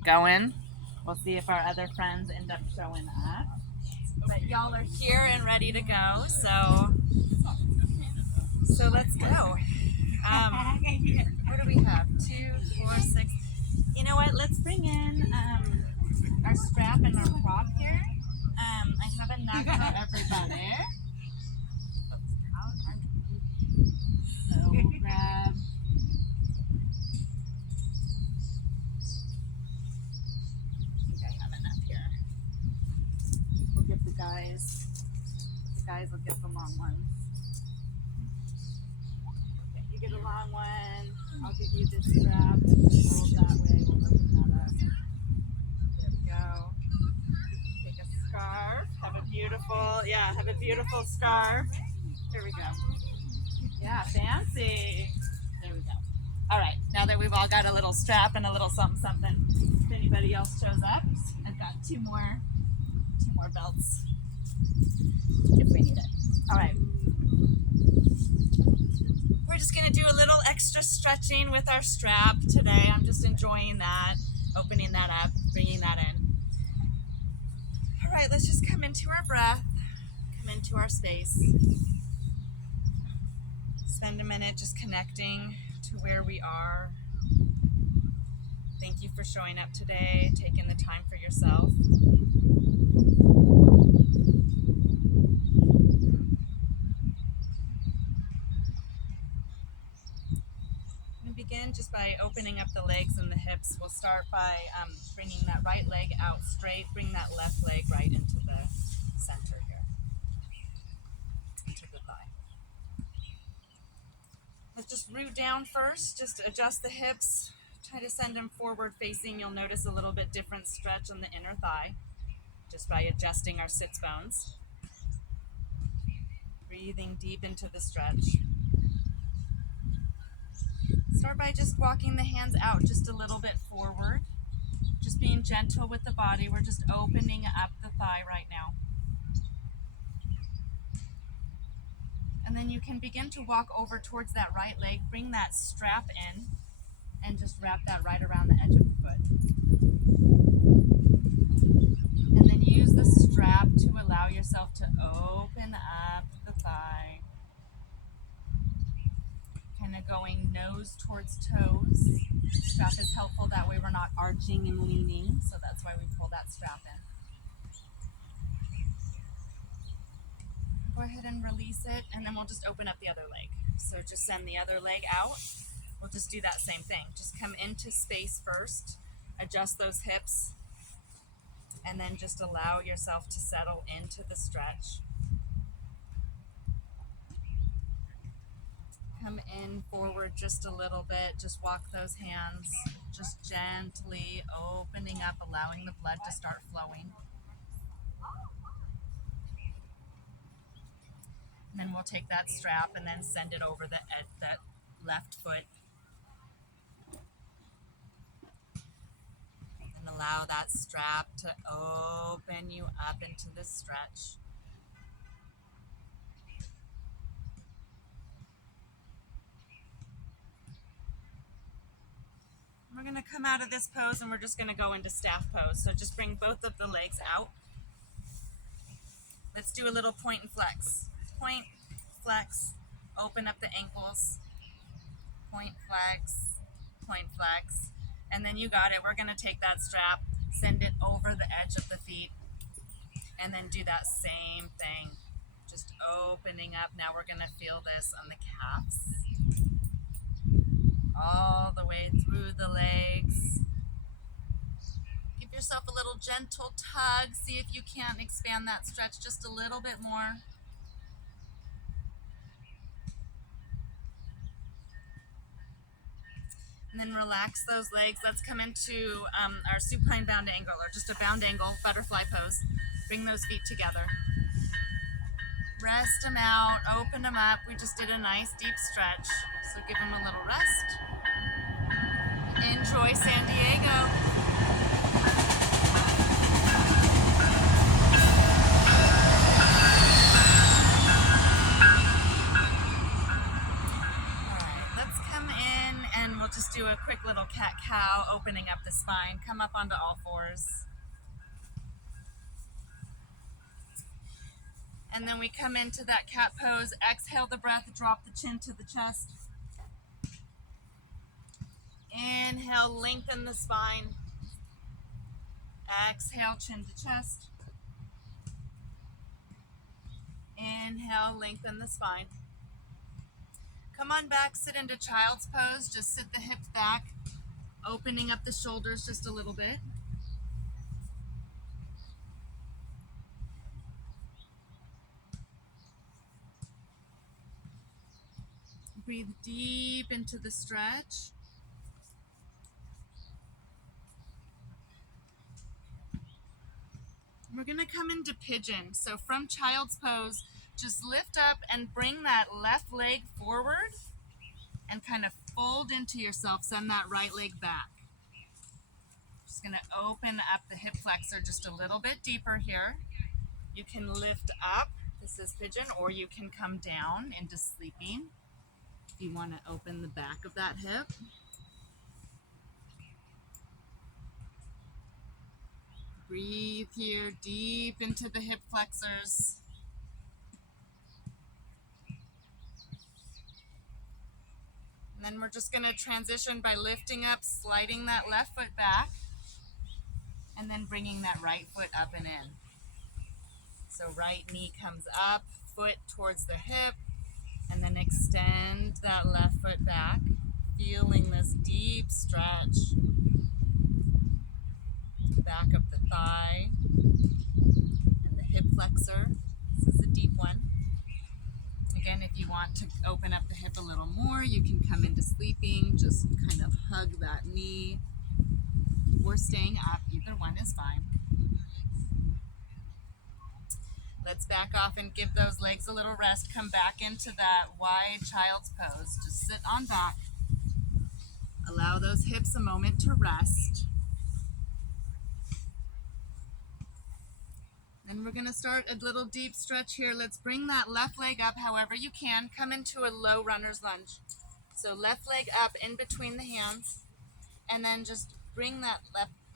get going. We'll see if our other friends end up showing up. But y'all are here and ready to go, so let's go. What do we have? 2, 4, 6. You know what? Let's bring in our strap and our prop here. I have enough for everybody. So we'll grab. I think I have enough here. We'll give the guys. The guys will get the long ones. Okay, you get a long one. I'll give you this strap. Hold that way. We'll open that up. There we go. Take a scarf. Have a beautiful scarf. There we go. Yeah, fancy. There we go. All right, now that we've all got a little strap and a little something, if anybody else shows up, I've got two more belts if we need it. All right. We're just gonna do a little extra stretching with our strap today. I'm just enjoying that, opening that up, bringing that in. All right, let's just come into our breath, come into our space. Spend a minute just connecting to where we are. Thank you for showing up today, taking the time for yourself. We begin just by opening up the legs and the hips. We'll start by bringing that right leg out straight, bring that left leg right into the center here, into the thigh. Let's just root down first, just adjust the hips, try to send them forward facing. You'll notice a little bit different stretch on the inner thigh just by adjusting our sits bones. Breathing deep into the stretch. Start by just walking the hands out just a little bit forward, just being gentle with the body. We're just opening up the thigh right now. And then you can begin to walk over towards that right leg, bring that strap in, and just wrap that right around the edge of the foot. And then use the strap to allow yourself to open up the thigh. Kind of going nose towards toes. Strap is helpful, that way we're not arching and leaning, so that's why we pull that strap in. Go ahead and release it, and then we'll just open up the other leg. So just send the other leg out. We'll just do that same thing. Just come into space first, adjust those hips, and then just allow yourself to settle into the stretch. Come in forward just a little bit, just walk those hands, just gently opening up, allowing the blood to start flowing. And then we'll take that strap and then send it over that left foot. And allow that strap to open you up into the stretch. We're going to come out of this pose and we're just going to go into staff pose. So just bring both of the legs out. Let's do a little point and flex. Point, flex, open up the ankles, point, flex, and then you got it. We're going to take that strap, send it over the edge of the feet, and then do that same thing, just opening up. Now we're going to feel this on the calves, all the way through the legs. Give yourself a little gentle tug. See if you can't expand that stretch just a little bit more. And then relax those legs. Let's come into our supine bound angle, or just a bound angle, butterfly pose. Bring those feet together. Rest them out, open them up. We just did a nice deep stretch, so give them a little rest. Enjoy San Diego. Just do a quick little cat-cow, opening up the spine. Come up onto all fours. And then we come into that cat pose. Exhale the breath, drop the chin to the chest. Inhale, lengthen the spine. Exhale, chin to chest. Inhale, lengthen the spine. Come on back, sit into child's pose. Just sit the hips back, opening up the shoulders just a little bit. Breathe deep into the stretch. We're going to come into pigeon. So from child's pose, just lift up and bring that left leg forward and kind of fold into yourself. Send that right leg back. Just going to open up the hip flexor just a little bit deeper here. You can lift up, this is pigeon, or you can come down into sleeping if you want to open the back of that hip. Breathe here deep into the hip flexors. And then we're just going to transition by lifting up, sliding that left foot back, and then bringing that right foot up and in. So right knee comes up, foot towards the hip, and then extend that left foot back, feeling this deep stretch. Back of the thigh and the hip flexor. This is a deep one. Again, if you want to open up the hip a little more, you can come into sleeping, just kind of hug that knee, or staying up. Either one is fine. Let's back off and give those legs a little rest. Come back into that wide child's pose. Just sit on back. Allow those hips a moment to rest. And we're going to start a little deep stretch here. Let's bring that left leg up however you can. Come into a low runner's lunge. So left leg up in between the hands. And then just bring that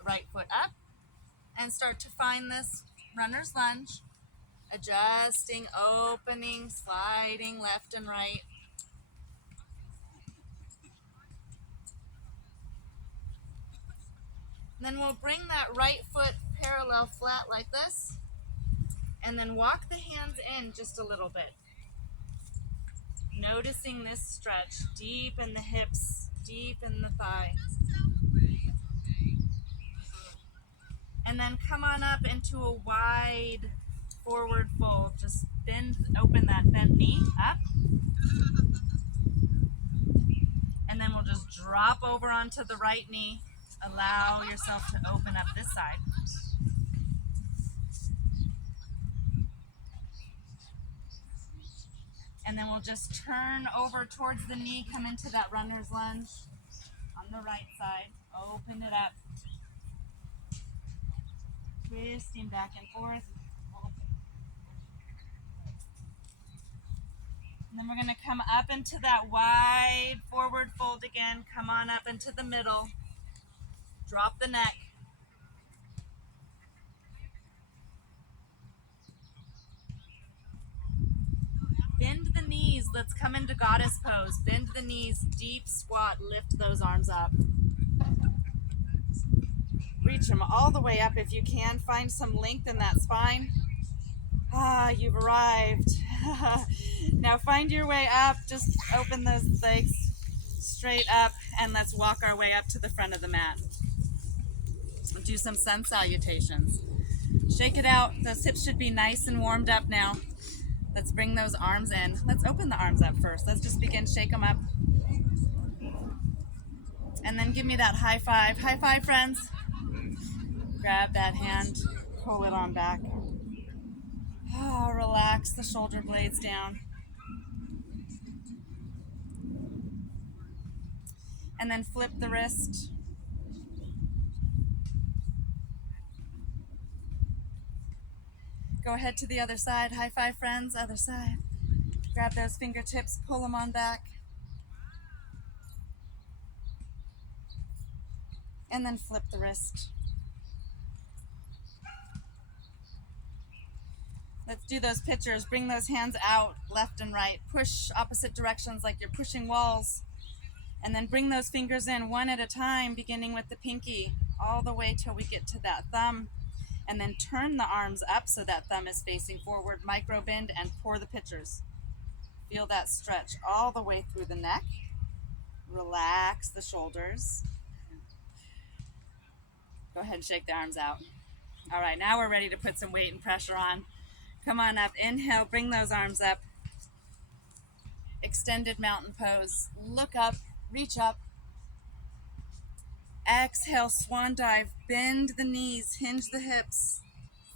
right foot up and start to find this runner's lunge. Adjusting, opening, sliding left and right. And then we'll bring that right foot parallel flat like this. And then walk the hands in just a little bit. Noticing this stretch deep in the hips, deep in the thigh. And then come on up into a wide forward fold. Just bend, open that bent knee up. And then we'll just drop over onto the right knee. Allow yourself to open up this side. And then we'll just turn over towards the knee, come into that runner's lunge on the right side. Open it up. Twisting back and forth. And then we're going to come up into that wide forward fold again. Come on up into the middle. Drop the neck. Bend the knees. Let's come into goddess pose. Bend the knees, deep squat, lift those arms up. Reach them all the way up if you can. Find some length in that spine. Ah, you've arrived. Now find your way up. Just open those legs straight up and let's walk our way up to the front of the mat. Do some sun salutations. Shake it out. Those hips should be nice and warmed up now. Let's bring those arms in. Let's open the arms up first. Let's just begin, shake them up. And then give me that high five. High five, friends. Grab that hand, pull it on back. Oh, relax the shoulder blades down. And then flip the wrist. Go ahead to the other side. High five, friends. Other side. Grab those fingertips, pull them on back. And then flip the wrist. Let's do those pictures. Bring those hands out, left and right. Push opposite directions like you're pushing walls. And then bring those fingers in one at a time, beginning with the pinky, all the way till we get to that thumb. And then turn the arms up so that thumb is facing forward. Micro bend and pour the pictures. Feel that stretch all the way through the neck. Relax the shoulders. Go ahead and shake the arms out. All right, now we're ready to put some weight and pressure on. Come on up. Inhale, bring those arms up. Extended mountain pose. Look up, reach up. Exhale, swan dive. Bend the knees, hinge the hips.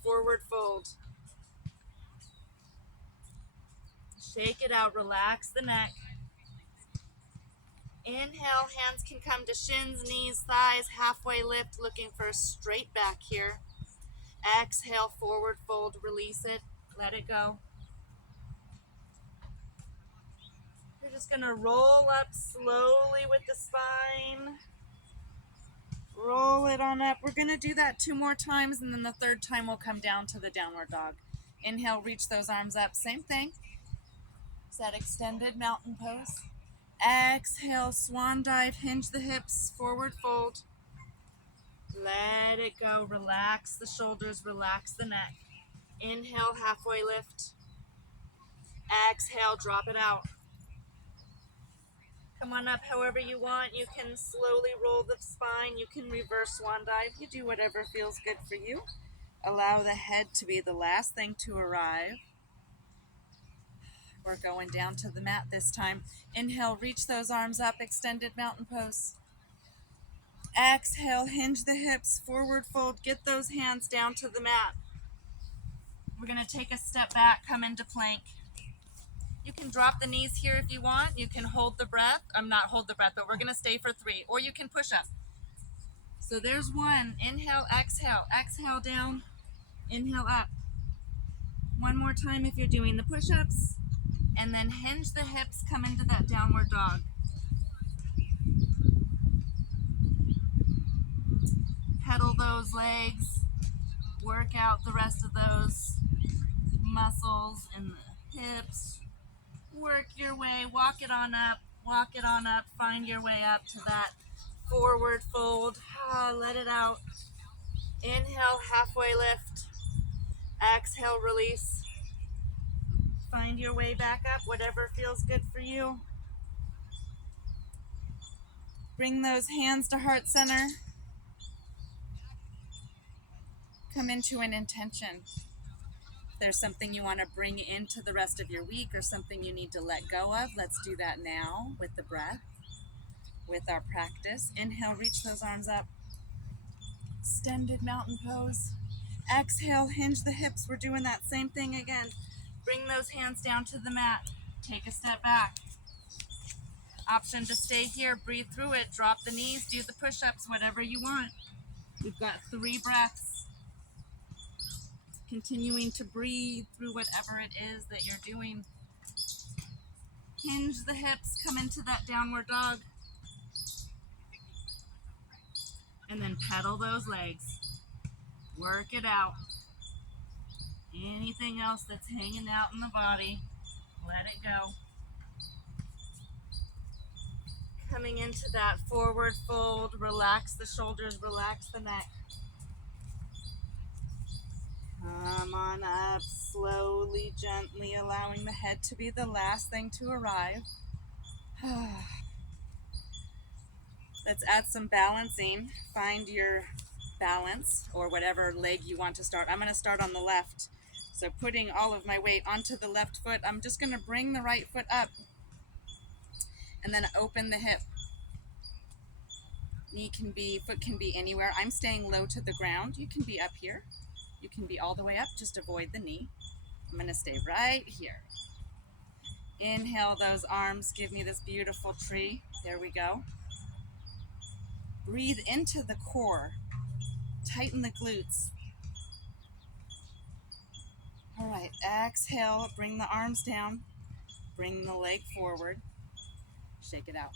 Forward fold. Shake it out, relax the neck. Inhale, hands can come to shins, knees, thighs, halfway lift, looking for a straight back here. Exhale, forward fold, release it, let it go. You're just gonna roll up slowly with the spine. Roll it on up. We're gonna do that 2 more times, and then the 3rd time we'll come down to the downward dog. Inhale, reach those arms up, same thing. It's that extended mountain pose. Exhale, swan dive, hinge the hips, forward fold. Let it go, relax the shoulders, relax the neck. Inhale, halfway lift. Exhale, drop it out. Come on up however you want. You can slowly roll the spine. You can reverse swan dive. You do whatever feels good for you. Allow the head to be the last thing to arrive. We're going down to the mat this time. Inhale, reach those arms up, extended mountain pose. Exhale, hinge the hips, forward fold. Get those hands down to the mat. We're going to take a step back, come into plank. You can drop the knees here if you want. You can hold the breath. Not hold the breath, but we're going to stay for 3. Or you can push up. So there's 1. Inhale, exhale. Exhale down. Inhale up. 1 more time if you're doing the push-ups. And then hinge the hips, come into that downward dog. Pedal those legs. Work out the rest of those muscles in the hips. Work your way, walk it on up, find your way up to that forward fold. Let it out. Inhale, halfway lift. Exhale, release. Find your way back up, whatever feels good for you. Bring those hands to heart center. Come into an intention. If there's something you want to bring into the rest of your week or something you need to let go of, let's do that now with the breath, with our practice. Inhale, reach those arms up. Extended mountain pose. Exhale, hinge the hips. We're doing that same thing again. Bring those hands down to the mat. Take a step back. Option to stay here, breathe through it, drop the knees, do the push-ups, whatever you want. We've got 3 breaths. Continuing to breathe through whatever it is that you're doing. Hinge the hips, come into that downward dog. And then pedal those legs. Work it out. Anything else that's hanging out in the body, let it go. Coming into that forward fold, relax the shoulders, relax the neck. Come on up, slowly, gently, allowing the head to be the last thing to arrive. Let's add some balancing. Find your balance or whatever leg you want to start. I'm going to start on the left. So putting all of my weight onto the left foot, I'm just going to bring the right foot up and then open the hip. Foot can be anywhere. I'm staying low to the ground. You can be up here. You can be all the way up. Just avoid the knee. I'm going to stay right here. Inhale those arms. Give me this beautiful tree. There we go. Breathe into the core. Tighten the glutes. All right, exhale. Bring the arms down. Bring the leg forward. Shake it out.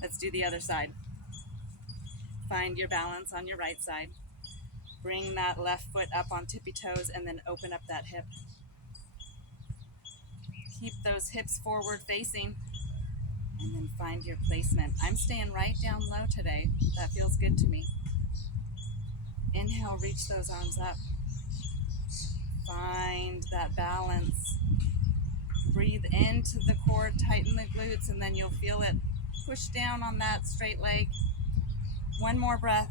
Let's do the other side. Find your balance on your right side. Bring that left foot up on tippy toes and then open up that hip. Keep those hips forward facing and then find your placement. I'm staying right down low today. That feels good to me. Inhale, reach those arms up. Find that balance. Breathe into the core, tighten the glutes, and then you'll feel it push down on that straight leg. One more breath.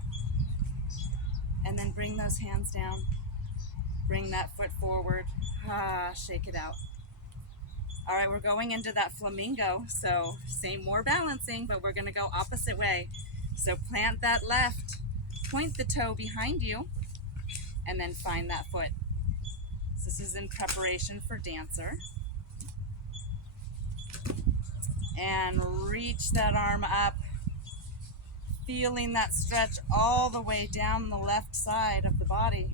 And then bring those hands down. Bring that foot forward. Shake it out. All right, we're going into that flamingo. So more balancing, but we're going to go opposite way. So plant that left, point the toe behind you, and then find that foot. So this is in preparation for dancer. And reach that arm up, feeling that stretch all the way down the left side of the body.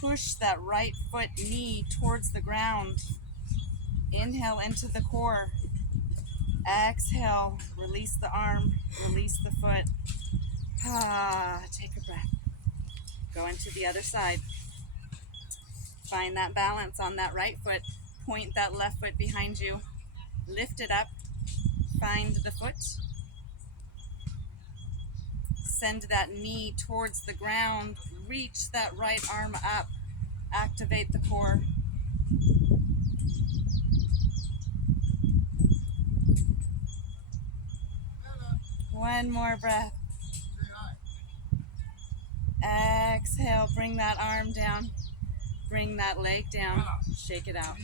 Push that right foot, knee towards the ground. Inhale into the core. Exhale, release the arm, release the foot. Take a breath. Go into the other side. Find that balance on that right foot. Point that left foot behind you. Lift it up. Find the foot. Send that knee towards the ground. Reach that right arm up. Activate the core. One more breath. Exhale, bring that arm down. Bring that leg down. Shake it out.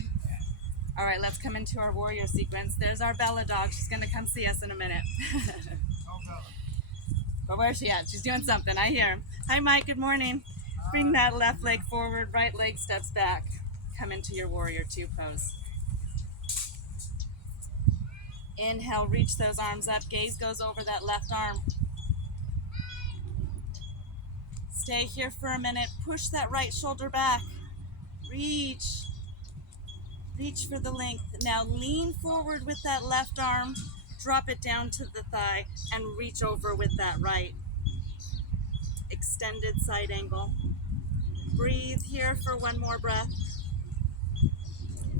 All right, let's come into our warrior sequence. There's our Bella dog. She's going to come see us in a minute. But where's she at? She's doing something. I hear her. Hi, Mike. Good morning. Bring that left leg forward. Right leg steps back. Come into your warrior two pose. Inhale, reach those arms up. Gaze goes over that left arm. Stay here for a minute. Push that right shoulder back. Reach. Reach for the length. Now lean forward with that left arm. Drop it down to the thigh and reach over with that right. Extended side angle. Breathe here for one more breath.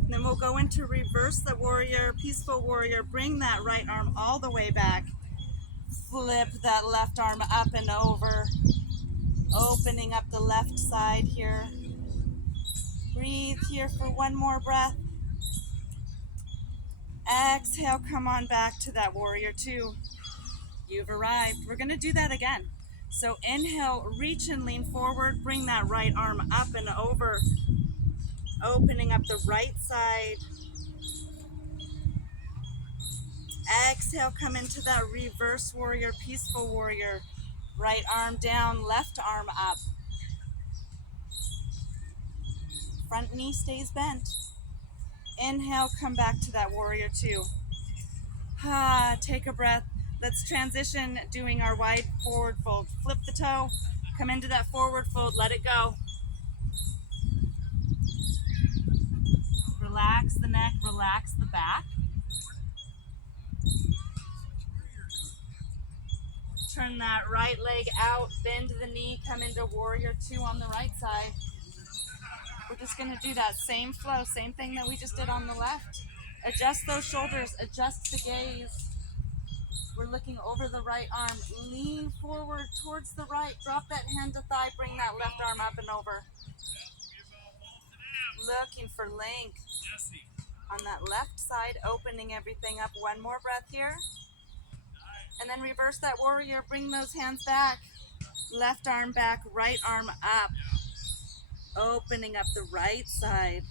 Then we'll go into reverse the warrior, peaceful warrior. Bring that right arm all the way back. Flip that left arm up and over. Opening up the left side here. Breathe here for one more breath. Exhale, come on back to that warrior two. You've arrived. We're going to do that again. So inhale, reach and lean forward. Bring that right arm up and over. Opening up the right side. Exhale, come into that reverse warrior, peaceful warrior. Right arm down, left arm up. Front knee stays bent. Inhale, come back to that warrior two. Take a breath. Let's transition doing our wide forward fold. Flip the toe, come into that forward fold, let it go. Relax the neck, relax the back. Turn that right leg out, bend the knee, come into warrior two on the right side. We're just going to do that same flow, same thing that we just did on the left. Adjust those shoulders, adjust the gaze. We're looking over the right arm. Lean forward towards the right. Drop that hand to thigh, bring that left arm up and over. Looking for length on that left side, opening everything up. One more breath here. And then reverse that warrior, bring those hands back. Left arm back, right arm up. Opening up the right side.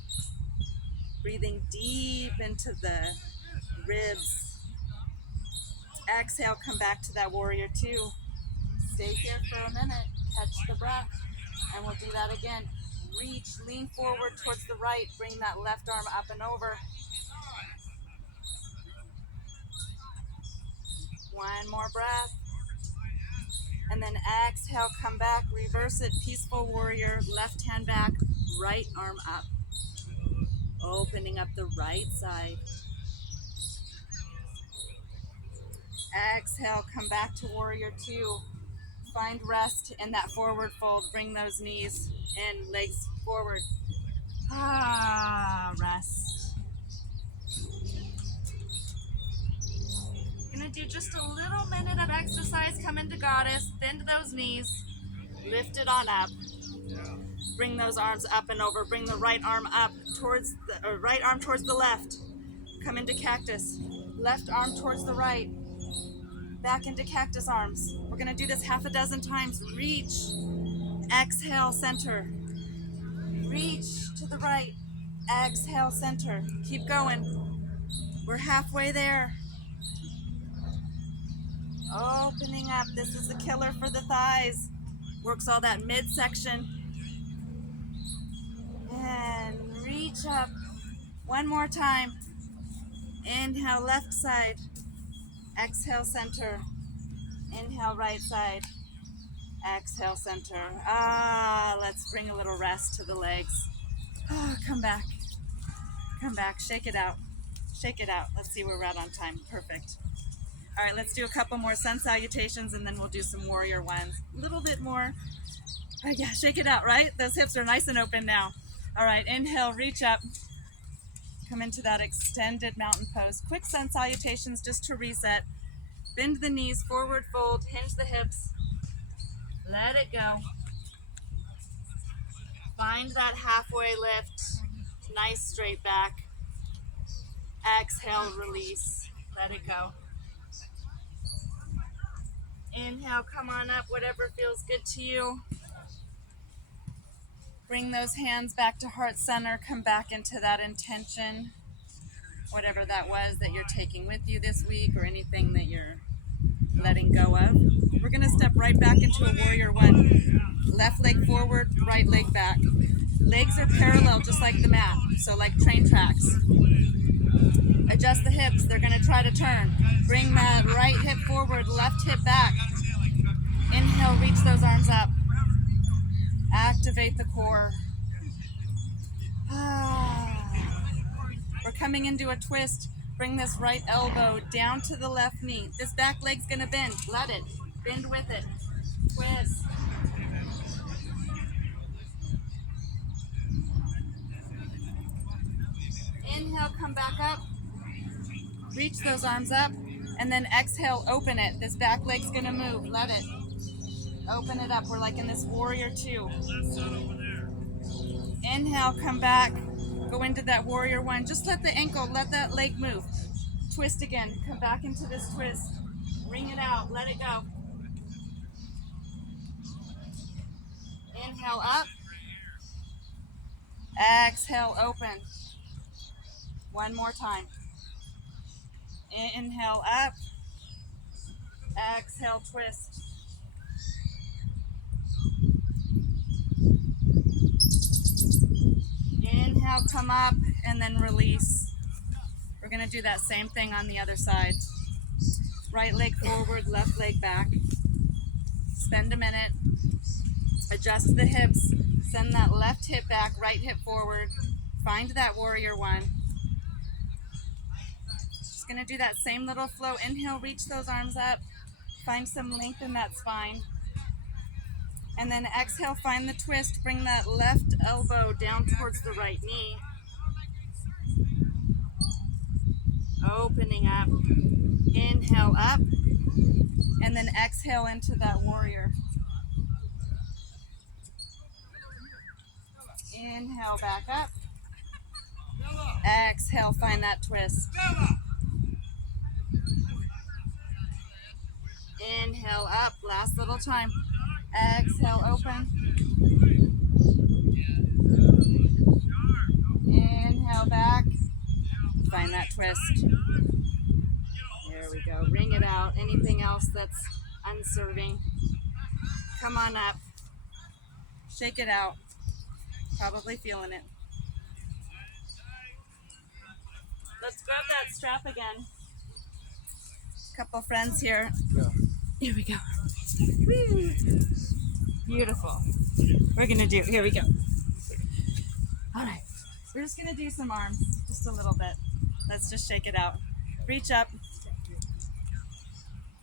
Breathing deep into the ribs. Exhale, come back to that warrior two. Stay here for a minute, catch the breath, and we'll do that again. Reach, lean forward towards the right, bring that left arm up and over. One more breath. And then exhale, come back, reverse it, peaceful warrior, left hand back, right arm up. Opening up the right side. Exhale, come back to warrior two. Find rest in that forward fold. Bring those knees in, legs forward. Rest. Gonna do just a little minute of exercise. Come into goddess, bend those knees, lift it on up. Bring those arms up and over. Bring the right arm up towards the right arm towards the left. Come into cactus. Left arm towards the right. Back into cactus arms. We're gonna do this half a dozen times. Reach. Exhale, center. Reach to the right. Exhale, center. Keep going. We're halfway there. Opening up. This is the killer for the thighs. Works all that midsection. And reach up. One more time. Inhale, left side. Exhale, center. Inhale, right side. Exhale, center. Let's bring a little rest to the legs. Come back. Come back. Shake it out. Shake it out. Let's see where we're at on time. Perfect. All right, let's do a couple more sun salutations and then we'll do some warrior ones. A little bit more. Yeah, shake it out, right? Those hips are nice and open now. All right, inhale, reach up. Come into that extended mountain pose. Quick sun salutations just to reset. Bend the knees, forward fold, hinge the hips. Let it go. Find that halfway lift. Nice straight back. Exhale, release. Let it go. Inhale, come on up, whatever feels good to you. Bring those hands back to heart center. Come back into that intention. Whatever that was that you're taking with you this week or anything that you're letting go of. We're going to step right back into a warrior one. Left leg forward, right leg back. Legs are parallel just like the mat, so like train tracks. Adjust the hips, they're going to try to turn. Bring that right hip forward, left hip back. Inhale, reach those arms up. Activate the core. We're coming into a twist. Bring this right elbow down to the left knee. This back leg's going to bend. Let it. Bend with it. Twist. Inhale, come back up. Reach those arms up. And then exhale, open it. This back leg's going to move. Let it. Open it up. We're like in this warrior two. Inhale, come back. Go into that warrior one. Just let the ankle, let that leg move. Twist again. Come back into this twist. Bring it out. Let it go. Inhale up. Exhale, open. One more time. Inhale up. Exhale, twist. Inhale, come up, and then release. We're going to do that same thing on the other side. Right leg forward, left leg back. Spend a minute. Adjust the hips. Send that left hip back, right hip forward. Find that warrior one. Just going to do that same little flow. Inhale, reach those arms up. Find some length in that spine. And then exhale, find the twist. Bring that left elbow down towards the right knee. Opening up. Inhale up. And then exhale into that warrior. Inhale back up. Exhale, find that twist. Inhale up. Last little time. Exhale, open. Inhale back. Find that twist. There we go. Bring it out. Anything else that's unserving, come on up. Shake it out. Probably feeling it. Let's grab that strap again. Couple friends here. Here we go. Woo. Beautiful. We're gonna do, here we go. All right, we're just gonna do some arms, just a little bit. Let's just shake it out. Reach up.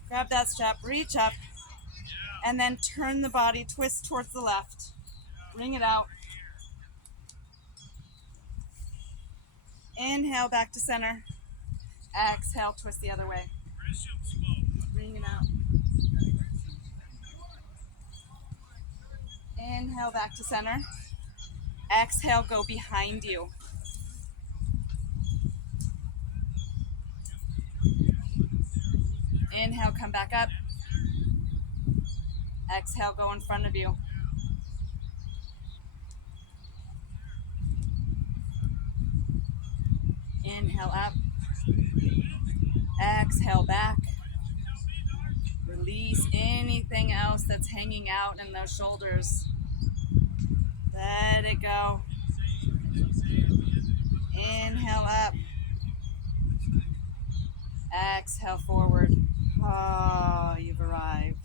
Grab that strap, reach up. And then turn the body, twist towards the left. Bring it out. Inhale, back to center. Exhale, twist the other way. Bring it out. Inhale, back to center. Exhale, go behind you. Inhale, come back up. Exhale, go in front of you. Inhale up. Exhale back. Release anything else that's hanging out in those shoulders. Let it go. Inhale up. Exhale forward. Oh, you've arrived.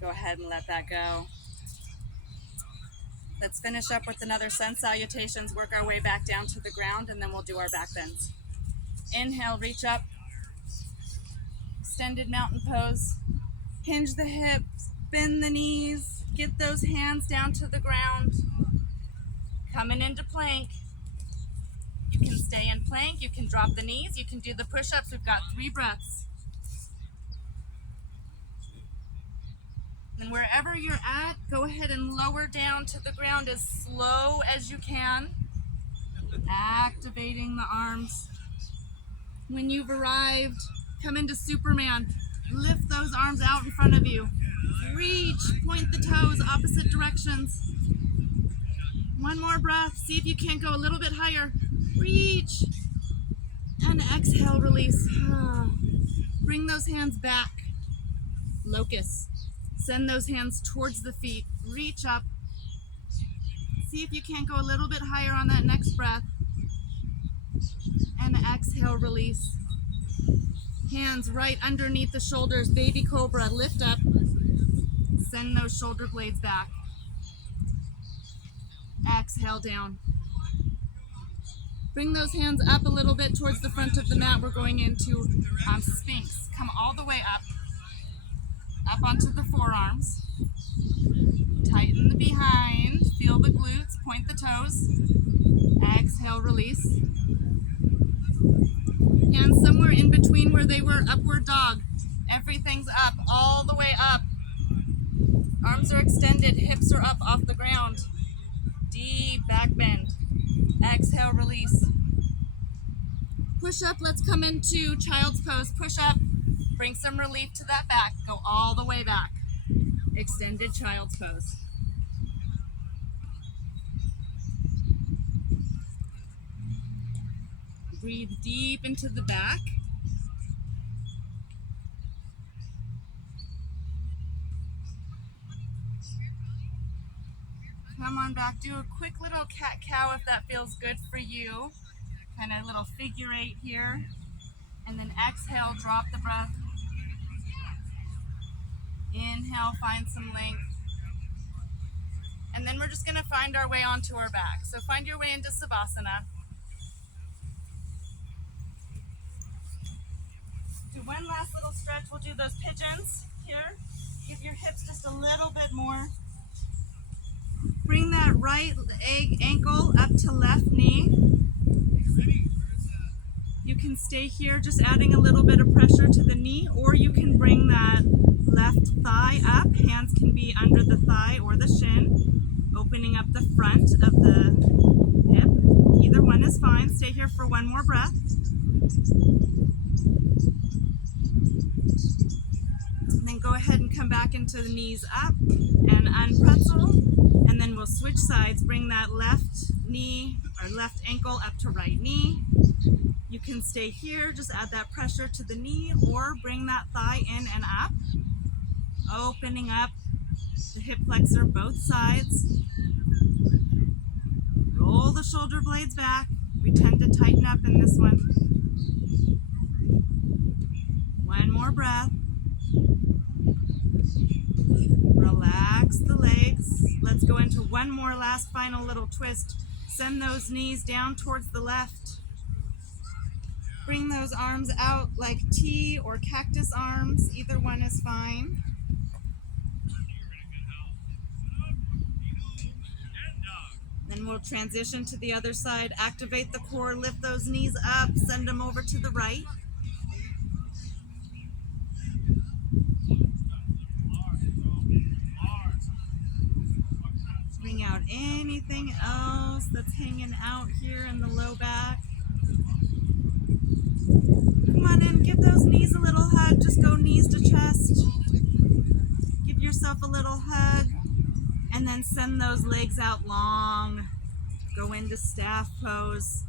Go ahead and let that go. Let's finish up with another sun salutations, work our way back down to the ground, and then we'll do our back bends. Inhale, reach up. Extended mountain pose. Hinge the hips, bend the knees, get those hands down to the ground. Coming into plank. You can stay in plank, you can drop the knees, you can do the push-ups. We've got 3 breaths. And wherever you're at, go ahead and lower down to the ground as slow as you can. Activating the arms. When you've arrived, come into Superman. Lift those arms out in front of you. Reach, point the toes, opposite directions. One more breath. See if you can't go a little bit higher. Reach. And exhale, release. Bring those hands back. Locust. Send those hands towards the feet. Reach up. See if you can't go a little bit higher on that next breath. And exhale, release. Hands right underneath the shoulders. Baby cobra. Lift up. Send those shoulder blades back. Exhale down. Bring those hands up a little bit towards the front of the mat. We're going into Sphinx. Come all the way up. Up onto the forearms. Tighten the behind. Feel the glutes. Point the toes. Exhale, release. Hands somewhere in between where they were. Upward dog. Everything's up. All the way up. Arms are extended. Hips are up off the ground. Deep back bend. Exhale, release. Push up. Let's come into child's pose. Push up. Bring some relief to that back. Go all the way back. Extended child's pose. Breathe deep into the back. Come on back. Do a quick little cat-cow if that feels good for you. Kind of a little figure 8 here. And then exhale, drop the breath. Inhale, find some length. And then we're just going to find our way onto our back. So find your way into Savasana. Do one last little stretch. We'll do those pigeons here. Give your hips just a little bit more. Bring that right ankle up to left knee. You can stay here just adding a little bit of pressure to the knee, or you can bring that left thigh up. Hands can be under the thigh or the shin, opening up the front of the hip. Either one is fine. Stay here for one more breath. And then go ahead and come back into the knees up and unpretzel. And then we'll switch sides. Bring that left knee or left ankle up to right knee. You can stay here, just add that pressure to the knee, or bring that thigh in and up, opening up the hip flexor both sides. Roll the shoulder blades back. We tend to tighten up in this one. One more breath. Relax the legs. Let's go into one more last final little twist. Send those knees down towards the left. Bring those arms out like T or cactus arms. Either one is fine. we'll transition to the other side. Activate the core, lift those knees up, send them over to the right. Bring out anything else that's hanging out here in the low back. Come on in, give those knees a little hug. Just go knees to chest. Give yourself a little hug. And then send those legs out long. Go into staff pose.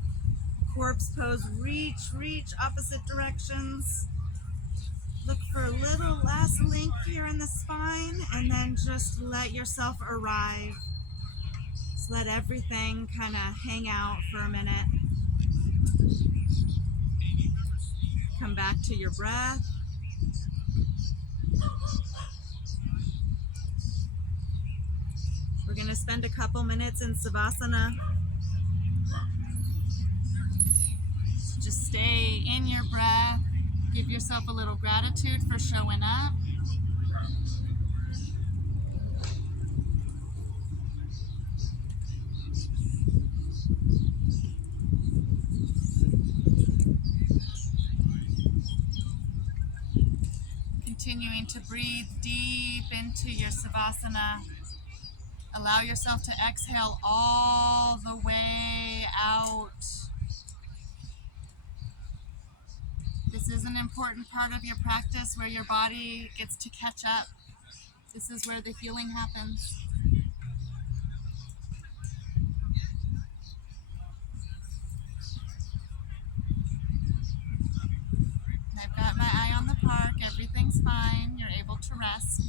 Corpse pose. Reach opposite directions. Look for a little last link here in the spine. And then just let yourself arrive. Just let everything kind of hang out for a minute. Come back to your breath. We're going to spend a couple minutes in Savasana. So just stay in your breath. Give yourself a little gratitude for showing up. Continuing to breathe deep into your Savasana. Allow yourself to exhale all the way out. This is an important part of your practice where your body gets to catch up. This is where the healing happens. I've got my eye on the park. Everything's fine. You're able to rest.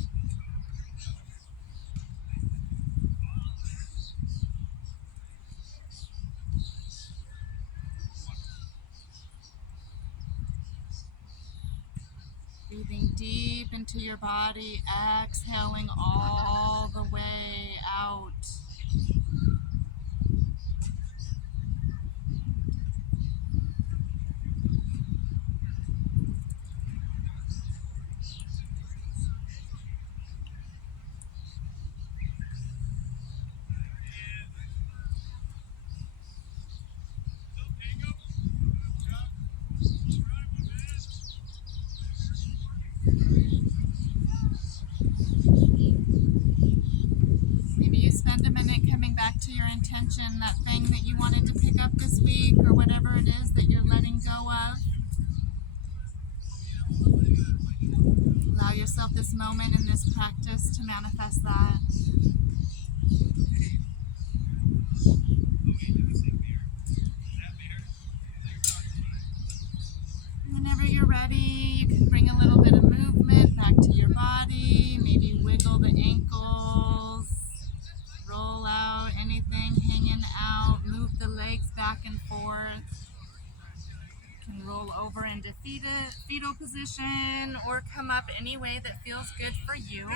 Breathing deep into your body, exhaling all the way out. Maybe you spend a minute coming back to your intention, that thing that you wanted to pick up this week, or whatever it is that you're letting go of. Allow yourself this moment and this practice to manifest that. Whenever you're ready, you can bring a little bit of movement back to your body. Maybe wiggle the ankles, roll out anything hanging out, move the legs back and forth. You can roll over into fetal position or come up any way that feels good for you.